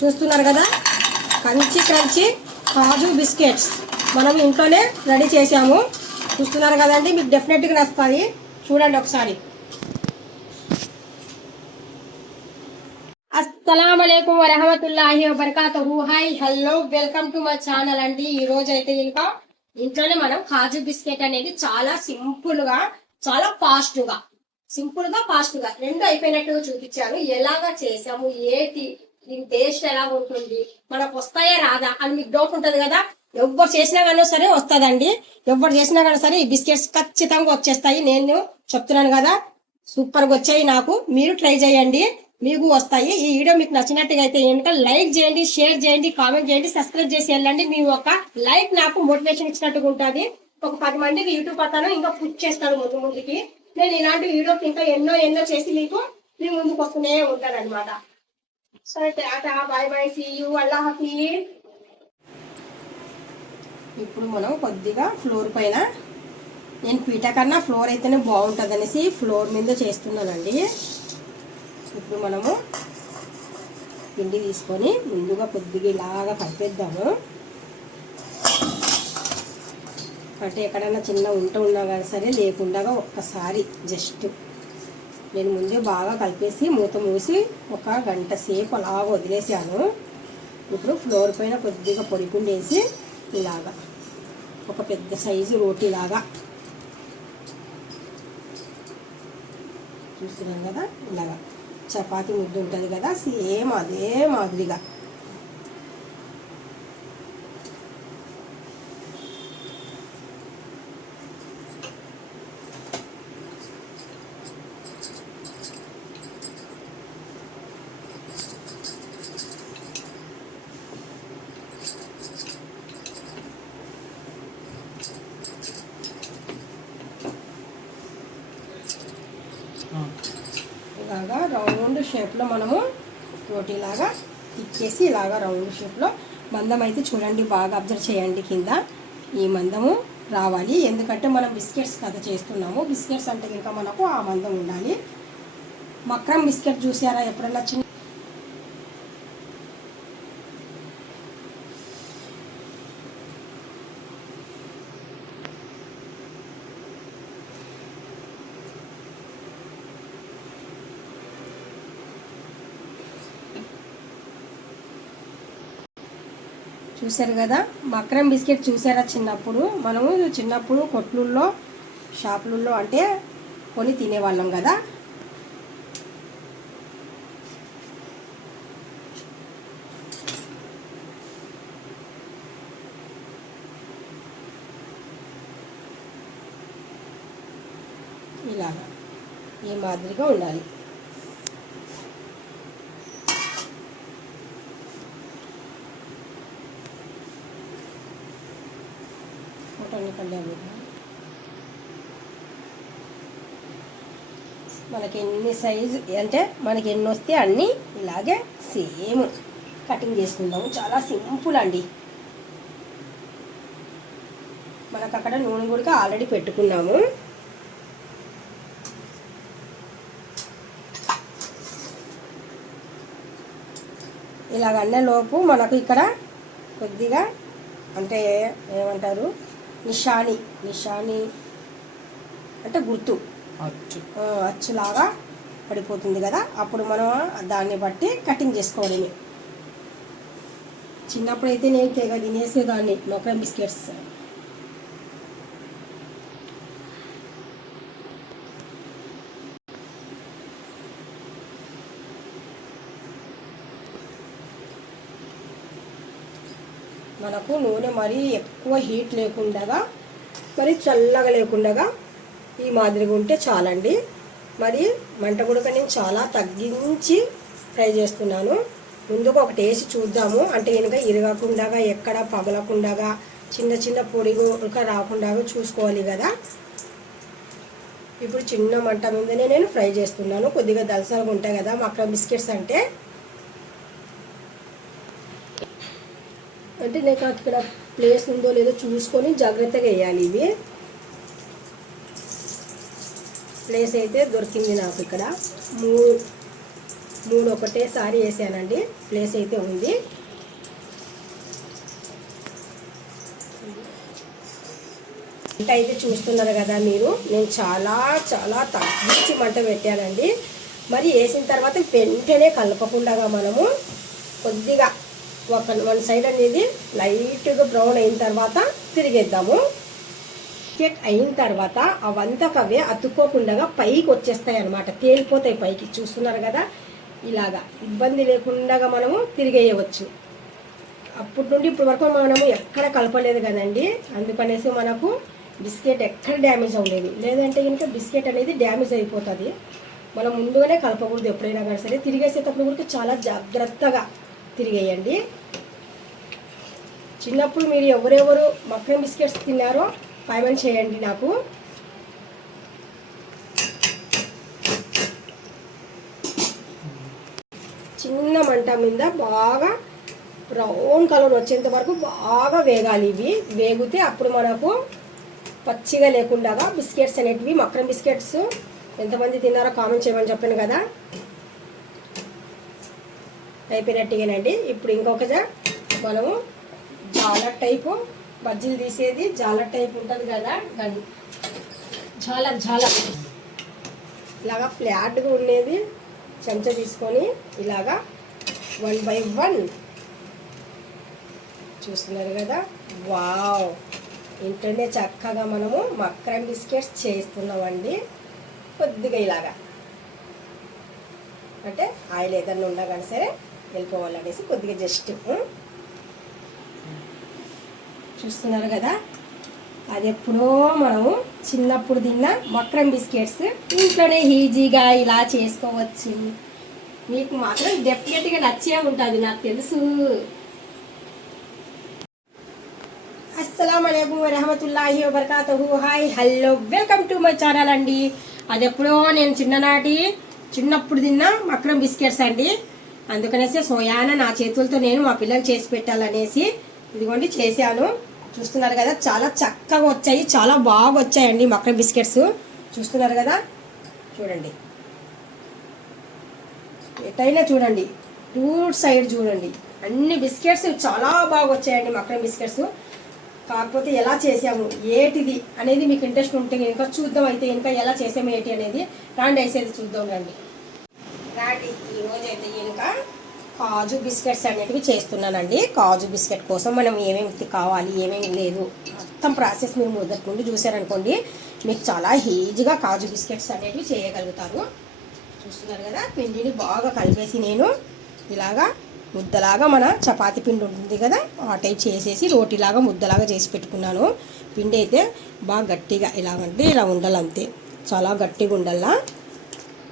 చూస్తున్నారు కదా, crunchy crunchy కాజు biscuits మనం ఇంట్లోనే రెడీ చేసాము. చూస్తున్నారు కదండి, మీకు డెఫినెట్గా నచ్చుతుంది. చూడండి ఒకసారి. అస్సలాముఅలైకుం వరహమతుల్లాహి వబర్కాతుహు. Hi, hello, welcome to my channel అండి. ఈ రోజు అయితే ఇంకా ఇంట్లోనే మనం కాజు బిస్కెట్ అనేది చాలా సింపుల్ గా, చాలా ఫాస్ట్ గా రెండు అయిపోయినట్టుగా చూపించాను. ఎలాగా చేసాము, ఏంటి, దీని టేస్ట్ ఎలా ఉంటుంది, మనకు వస్తాయా రాదా అని మీకు డౌట్ ఉంటది కదా. ఎవరు చేసినా కానీ సరే వస్తుందండి. ఎవరు చేసినా కానీ సరే ఈ బిస్కెట్స్ ఖచ్చితంగా వచ్చేస్తాయి. నేను చెప్తున్నాను కదా, సూపర్ గా వచ్చాయి. నాకు మీరు ట్రై చేయండి, మీకు వస్తాయి. ఈ వీడియో మీకు నచ్చినట్టుగా అయితే ఏంటంటే లైక్ చేయండి, షేర్ చేయండి, కామెంట్ చేయండి, సబ్స్క్రైబ్ చేసి వెళ్ళండి. మీ ఒక లైక్ నాకు మోటివేషన్ ఇచ్చినట్టుగా ఉంటుంది. ఒక 10 మందికి యూట్యూబ్ పతాను ఇంకా పుష్ చేస్తాను ముందుకి. నేను ఇలాంటి వీడియోస్ ఇంకా ఎన్నో చేసి మీకు మీ ముందుకు వస్తూనే ఉంటాను అనమాట. సరే, టాటా, బాయ్ బాయ్, సీ యూ, అల్లా హఫీజ్. ఇప్పుడు మనం కొద్దిగా ఫ్లోర్ పైన, నేను పీట కన్నా ఫ్లోర్ అయితేనే బాగుంటుంది అనేసి ఫ్లోర్ మీద చేస్తున్నానండి. ఇప్పుడు మనము పిండి తీసుకొని ముందుగా కొద్దిగా ఇలాగా కలిపేద్దాము. అంటే ఎక్కడైనా చిన్న ఉన్నా కానీ సరే లేకుండా ఒక్కసారి జస్ట్ నేను ముందే బాగా కలిపేసి మూత మూసి 1 గంట సేపు అలాగ వదిలేసాను. ఇప్పుడు ఫ్లోర్ పైన కొద్దిగా పొడి పిండి వేసి ఇలాగా ఒక పెద్ద సైజు రోటీలాగా చూస్తున్నాం కదా, ఇలాగా చపాతీ ముద్ద ఉంటుంది కదా, సేమ్ అదే మాదిరిగా ఇలాగా రౌండ్ షేప్లో మనము రోటీలాగా ఇచ్చేసి ఇలాగా రౌండ్ షేప్లో మందం అయితే చూడండి, బాగా అబ్జర్వ్ చేయండి. కింద ఈ మందము రావాలి, ఎందుకంటే మనం బిస్కెట్స్ కదా చేస్తున్నాము. బిస్కెట్స్ అంటే ఇంకా మనకు ఆ మందం ఉండాలి. మక్రమ్ బిస్కెట్ చూసారా ఎప్పుడన్నా? చిన్న చూసారు కదా, మక్రమ్ బిస్కెట్ చూసారా? చిన్నప్పుడు కొట్లుల్లో, షాపులలో అంటే కొని తినేవాళ్ళం కదా. ఇలాగా ఈ మాదిరిగా ఉండాలి. మనకి ఎన్ని సైజు అంటే మనకి ఎన్ని వస్తే అన్నీ ఇలాగే సేమ్ కటింగ్ చేసుకుందాము. చాలా సింపుల్ అండి. మనకు అక్కడ నూనె కూడా ఆల్రెడీ పెట్టుకున్నాము. ఇలాగ అన్నలోపు మనకు ఇక్కడ కొద్దిగా అంటే ఏమంటారు, నిషాని అంటే గుర్తు, అచ్చులాగా పడిపోతుంది కదా. అప్పుడు మనం దాన్ని బట్టి కటింగ్ చేసుకోవడమే. చిన్నప్పుడైతే నేను తెగ తినేసేదాన్ని మక్రమ్ బిస్కెట్స్. మనకు నూనె మరీ ఎక్కువ హీట్ లేకుండా, మరి చల్లగా లేకుండా ఈ మాదిరిగా ఉంటే చాలండి. మరి మంట కూడా నేను చాలా తగ్గించి ఫ్రై చేస్తున్నాను. ముందుగా ఒకటి వేసి చూద్దాము, అంటే కనుక ఇరగకుండా, ఎక్కడ పగలకుండా, చిన్న పొడి కూడా రాకుండా చూసుకోవాలి కదా. ఇప్పుడు చిన్న మంట మీదనే నేను ఫ్రై చేస్తున్నాను. కొద్దిగా దలసరగా ఉంటాయి కదా మక్రమ్ బిస్కెట్స్ అంటే నాకు ఇక్కడ ప్లేస్ ఉందో లేదో చూసుకొని జాగ్రత్తగా వేయాలి. ఇవి ప్లేస్ అయితే దొరికింది నాకు. ఇక్కడ 3 ఒకటేసారి వేసానండి. ప్లేస్ అయితే ఉంది. మంట అయితే చూస్తున్నారు కదా మీరు, నేను చాలా చాలా తగ్గించి మంట పెట్టానండి. మరి వేసిన తర్వాత వెంటనే కలపకుండా మనము కొద్దిగా వన్ సైడ్ అనేది లైట్గా బ్రౌన్ అయిన తర్వాత తిరిగేద్దాము. అయిన తర్వాత అవంతకవే అతుక్కోకుండా పైకి వచ్చేస్తాయి అన్నమాట, తేలిపోతాయి పైకి. చూస్తున్నారు కదా, ఇలాగా ఇబ్బంది లేకుండా మనము తిరిగేయవచ్చు. అప్పటి నుండి ఇప్పటి వరకు మనము ఎక్కడ కలపలేదు కదండి, అందుకనేసి మనకు బిస్కెట్ ఎక్కడ డ్యామేజ్ అవ్వలేదు. లేదంటే కనుక బిస్కెట్ అనేది డ్యామేజ్ అయిపోతుంది. మనం ముందుగానే కలపకూడదు ఎప్పుడైనా కానీ సరే. తిరిగేసేటప్పుడు కూడా చాలా జాగ్రత్తగా తిరిగేయండి. చిన్నప్పుడు మీరు ఎవరెవరు మక్రమ్ బిస్కెట్స్ తిన్నారో కామెంట్ చేయండి నాకు. చిన్న మంట మీద బాగా బ్రౌన్ కలర్ వచ్చేంత వరకు బాగా వేగాలి. ఇవి వేగితే అప్పుడు మనకు పచ్చిగా లేకుండా బిస్కెట్స్ అనేటివి, మక్రమ్ బిస్కెట్స్ ఎంతమంది తిన్నారో కామెంట్ చేయమని చెప్పాను కదా. అయిపోయినట్టుగానండి. ఇప్పుడు ఇంకొక మనము జాలర్ టైపు బజ్జీలు తీసేది జాలర్ టైప్ ఉంటుంది కదా, జాలర్ ఇలాగా ఫ్లాట్గా ఉండేది చెంచా తీసుకొని ఇలాగా 1 by 1 చూస్తున్నారు కదా. వావ్, ఇంట్లోనే చక్కగా మనము మక్రమ్ బిస్కెట్స్ చేస్తున్నామండి. కొద్దిగా ఇలాగా అంటే ఆయిల్ ఏదన్నా ఉన్నా కానీ సరే వెళ్ళిపోవాలనేసి కొద్దిగా జస్ట్ చూస్తున్నారు కదా. అది ఎప్పుడో మనము చిన్నప్పుడు తిన్న మక్రమ్ బిస్కెట్స్ ఇంట్లోనే ఈజీగా ఇలా చేసుకోవచ్చు. మీకు మాత్రం డెఫినెట్గా నచ్చే ఉంటుంది, నాకు తెలుసు. అస్సలాము అలైకుం వరహమతుల్లాహి వబర్కాతుహు. Hi, hello, welcome to my channel అండి. అది ఎప్పుడో నేను చిన్నప్పుడు తిన్న మక్రమ్ బిస్కెట్స్ అండి. అందుకనేసి సోయాన నా చేతులతో నేను మా పిల్లలు చేసి పెట్టాలనేసి ఇదిగోండి చేశాను. చూస్తున్నారు కదా, చాలా చక్కగా వచ్చాయి, చాలా బాగా వచ్చాయండి మక్రమ్ బిస్కెట్స్. చూస్తున్నారు కదా, చూడండి, ఎటైనా చూడండి, టూ సైడ్ చూడండి, అన్ని బిస్కెట్స్ చాలా బాగా వచ్చాయండి మక్రమ్ బిస్కెట్స్. కాకపోతే ఎలా చేసాము ఏటిది అనేది మీకు ఇంట్రెస్ట్ ఉంటే ఇంకా చూద్దాం. అయితే ఇంకా ఎలా చేసాము ఏంటి అనేది రాండి వేసేది చూద్దాం రండి. ఈరోజు అయితే ఇంకా కాజు బిస్కెట్స్ అనేటివి చేస్తున్నానండి. కాజు బిస్కెట్ కోసం మనం ఏమేమి కావాలి ఏమేమి లేదు మొత్తం ప్రాసెస్ మీరు మొదటి నుండి చూసారనుకోండి, మీకు చాలా ఈజీగా కాజు బిస్కెట్స్ అనేటివి చేయగలుగుతారు. చూస్తున్నారు కదా, పిండిని బాగా కలిపేసి నేను ఇలాగా ముద్దలాగా మన చపాతీ పిండి ఉంటుంది కదా, ఆ టైప్ చేసేసి రోటీలాగా ముద్దలాగా చేసి పెట్టుకున్నాను. పిండి అయితే బాగా గట్టిగా ఇలాగంటే ఇలా ఉండాలంతే, చాలా గట్టిగా ఉండాలా.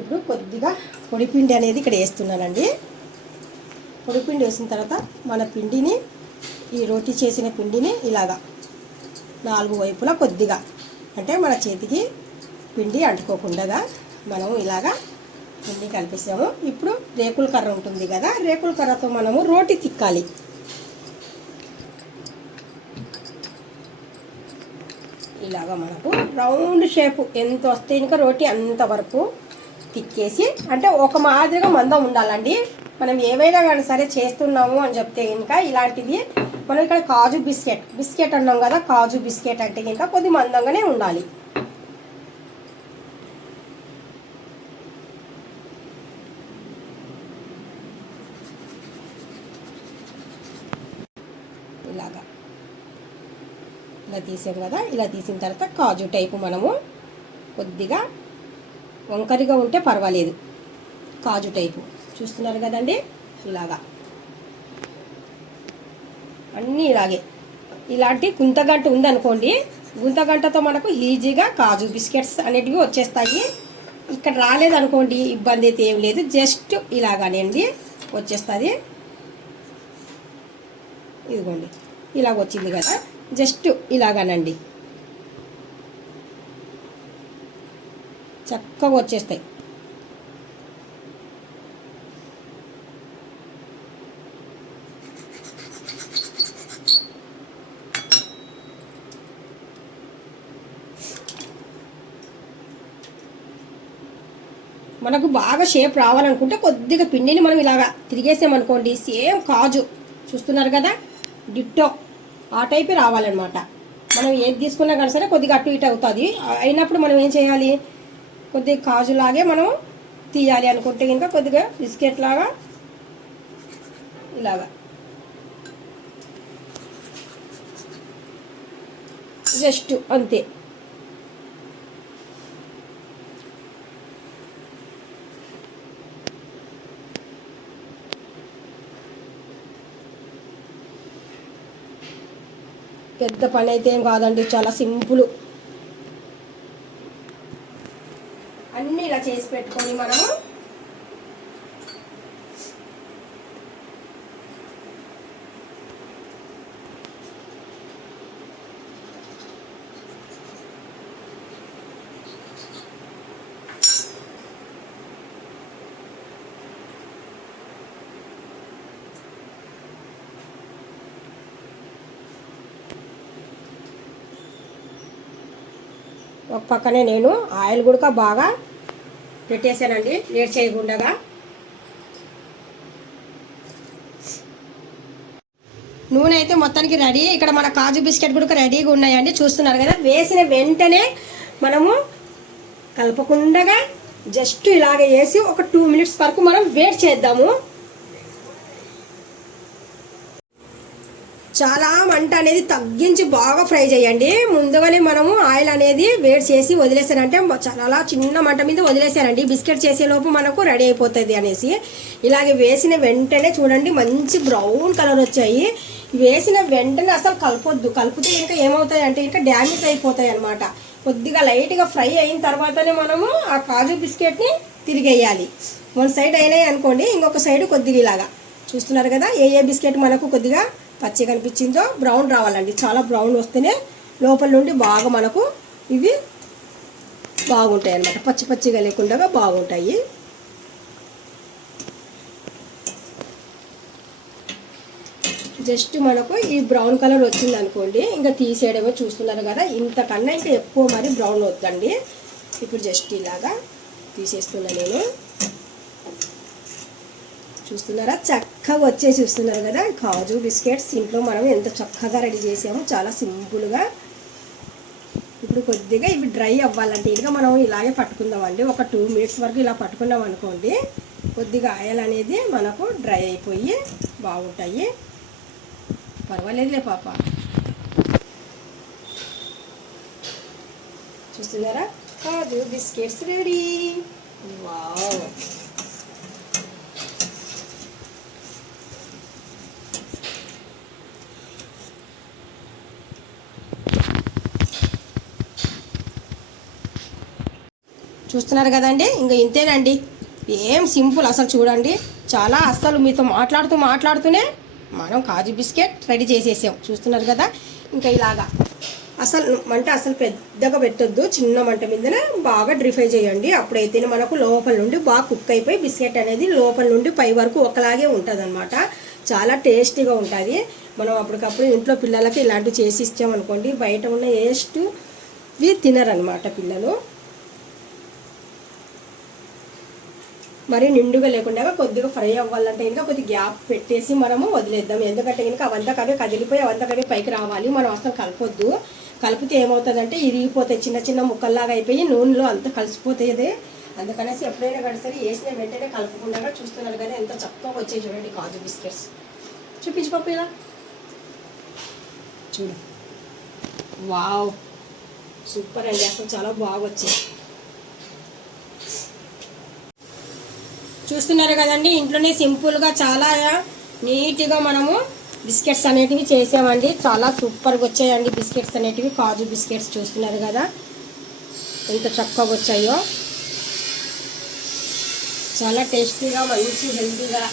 ఇప్పుడు కొద్దిగా పొడిపిండి అనేది ఇక్కడ వేస్తున్నానండి. పొడిపిండి వేసిన తర్వాత మన పిండిని, ఈ రోటీ చేసిన పిండిని ఇలాగా 4 వైపులా కొద్దిగా అంటే మన చేతికి పిండి అంటుకోకుండా మనం ఇలాగా పిండి కలిపేసాము. ఇప్పుడు రేకుల కర్ర ఉంటుంది కదా, రేకుల కర్రతో మనము రోటీ తిక్కాలి. ఇలాగా మనకు రౌండ్ షేప్ ఎంత వస్తే ఇంకా రోటీ అంతవరకు తిక్కేసి, అంటే ఒక మాదిరిగా మందం ఉండాలండి. మనం ఏవైనా కానీ సరే చేస్తున్నాము అని చెప్తే ఇంకా ఇలాంటిది మనం ఇక్కడ కాజు బిస్కెట్ అన్నాం కదా, కాజు బిస్కెట్ అంటే ఇంకా కొద్ది మందంగానే ఉండాలి. ఇలాగా ఇలా తీసాం కదా, ఇలా తీసిన తర్వాత కాజు టైపు మనము కొద్దిగా వంకరిగా ఉంటే పర్వాలేదు, కాజు టైపు. చూస్తున్నారు కదండి, ఇలాగా అన్నీ ఇలాగే. ఇలాంటి గుంతగంట ఉందనుకోండి, గుంతగంటతో మనకు ఈజీగా కాజు బిస్కెట్స్ అనేటివి వచ్చేస్తాయి. ఇక్కడ రాలేదనుకోండి ఇబ్బంది అయితే ఏం లేదు, జస్ట్ ఇలాగానండి వచ్చేస్తుంది. ఇదిగోండి ఇలాగ వచ్చింది కదా, జస్ట్ ఇలాగానండి చక్కగా వచ్చేస్తాయి. మనకు బాగా షేప్ రావాలనుకుంటే కొద్దిగా పిండిని మనం ఇలాగా తిరిగేసామనుకోండి, సేమ్ కాజు చూస్తున్నారు కదా, డిట్టో ఆ టైపే రావాలన్నమాట. మనం ఏది తీసుకున్నా కానీ సరే కొద్దిగా అటు ఇటు అవుతుంది. అయినప్పుడు మనం ఏం చేయాలి, కొద్దిగా కాజులాగే మనం తీయాలి అనుకుంటే ఇంకా కొద్దిగా బిస్కెట్ లాగా ఇలాగా జస్ట్ అంతే. పెద్ద పని అయితే ఏం కాదండి, చాలా సింపుల్. అన్నీ ఇలా చేసి పెట్టుకొని మనము ఒక పక్కనే నేను ఆయిల్ కూడా బాగా పెట్టేసానండి లేట్ చేయకుండా. నూనె అయితే మొత్తానికి రెడీ. ఇక్కడ మన కాజు బిస్కెట్ కూడా రెడీగా ఉన్నాయండి, చూస్తున్నారు కదా. వేసిన వెంటనే మనము కలపకుండా జస్ట్ ఇలాగ వేసి ఒక 2 మినిట్స్ వరకు మనం వేట్ చేద్దాము. చాలా మంట అనేది తగ్గించి బాగా ఫ్రై చేయండి. ముందుగానే మనము ఆయిల్ అనేది వేడి చేసి వదిలేసారంటే చాలా చిన్న మంట మీద వదిలేసారండి, బిస్కెట్ చేసేలోపు మనకు రెడీ అయిపోతుంది అనేసి. ఇలాగే వేసిన వెంటనే చూడండి మంచి బ్రౌన్ కలర్ వచ్చాయి. వేసిన వెంటనే అసలు కలపొద్దు, కలిపితే ఇంకా ఏమవుతాయి అంటే ఇంకా డ్యామేజ్ అయిపోతాయి అనమాట. కొద్దిగా లైట్గా ఫ్రై అయిన తర్వాతనే మనము ఆ కాజు బిస్కెట్ని తిరిగేయాలి. వన్ సైడ్ అయినాయి అనుకోండి, ఇంకొక సైడ్ కొద్దిగా ఇలాగా చూస్తున్నారు కదా. ఏ బిస్కెట్ మనకు కొద్దిగా పచ్చి కనిపించిందో బ్రౌన్ రావాలండి, చాలా బ్రౌన్ వస్తేనే లోపల నుండి బాగా మనకు ఇవి బాగుంటాయి అన్నమాట. పచ్చి పచ్చిగా లేకుండా బాగుంటాయి. జస్ట్ మనకు ఈ బ్రౌన్ కలర్ వచ్చింది అనుకోండి, ఇంకా తీసేయడమే. చూస్తున్నారు కదా, ఇంతకన్నా ఇంకా ఎక్కువ మరి బ్రౌన్ వద్దండి. ఇప్పుడు జస్ట్ ఇలాగా తీసేస్తున్నా నేను. చూస్తున్నారా చక్కగా వచ్చే, చూస్తున్నారు కదా కాజు బిస్కెట్స్ ఇంట్లో మనం ఎంత చక్కగా రెడీ చేసామో, చాలా సింపుల్గా. ఇప్పుడు కొద్దిగా ఇవి డ్రై అవ్వాలంటే ఇంకా మనం ఇలాగే పట్టుకుందామండి. ఒక 2 మినిట్స్ వరకు ఇలా పట్టుకున్నాం అనుకోండి, కొద్దిగా ఆయిల్ అనేది మనకు డ్రై అయిపోయి బాగుంటాయి. పర్వాలేదులే పాప. చూస్తున్నారా కాజు బిస్కెట్స్ రెడీ. వావ్, చూస్తున్నారు కదండి, ఇంకా ఇంతేనండి. ఏం సింపుల్ అసలు. చూడండి చాలా అస్సలు మీతో మాట్లాడుతూనే మనం కాజు బిస్కెట్ రెడీ చేసేసాం. చూస్తున్నారు కదా, ఇంకా ఇలాగా అసలు మంట అసలు పెద్దగా పెట్టొద్దు, చిన్న మంట మీదనే బాగా డ్రీఫ్రై చేయండి. అప్పుడైతేనే మనకు లోపల నుండి బాగా కుక్ అయిపోయి బిస్కెట్ అనేది లోపల నుండి పై వరకు ఒకలాగే ఉంటుంది అనమాట. చాలా టేస్టీగా ఉంటుంది. మనం అప్పటికప్పుడు ఇంట్లో పిల్లలకి ఇలాంటివి చేసి ఇచ్చామనుకోండి, బయట ఉన్న టేస్ట్వి తినరనమాట పిల్లలు. మరి నిండుగా లేకుండా కొద్దిగా ఫ్రై అవ్వాలంటే ఇంకా కొద్దిగా గ్యాప్ పెట్టేసి మనము వదిలేద్దాం. ఎందుకంటే ఇంకా అవంతకవే కదిలిపోయి అవంతకవే పైకి రావాలి. మనం అసలు కలపొద్దు, కలిపితే ఏమవుతుందంటే ఇరిగిపోతాయి, చిన్న చిన్న ముక్కల్లాగా అయిపోయి నూనెలో అంత కలిసిపోతాయి. అందుకనేసి ఎప్పుడైనా కానీ సరే వేసిన వెంటనే కలుపుకుండా. చూస్తున్నారు కదా ఎంత చక్కగా వచ్చాయి చూడండి కాజు బిస్కెట్స్. చూపించి పప్పు ఇలా చూడు. వావ్, సూపర్ అండి, అసలు చాలా బాగా వచ్చాయి. చూస్తున్నారు కదండి, ఇంట్లోనే సింపుల్గా చాలా నీట్గా మనము బిస్కెట్స్ అనేటివి చేసామండి. చాలా సూపర్గా వచ్చాయండి బిస్కెట్స్ అనేటివి, కాజు బిస్కెట్స్. చూస్తున్నారు కదా ఎంత చక్కగా వచ్చాయో, చాలా టేస్టీగా మంచి హెల్తీగా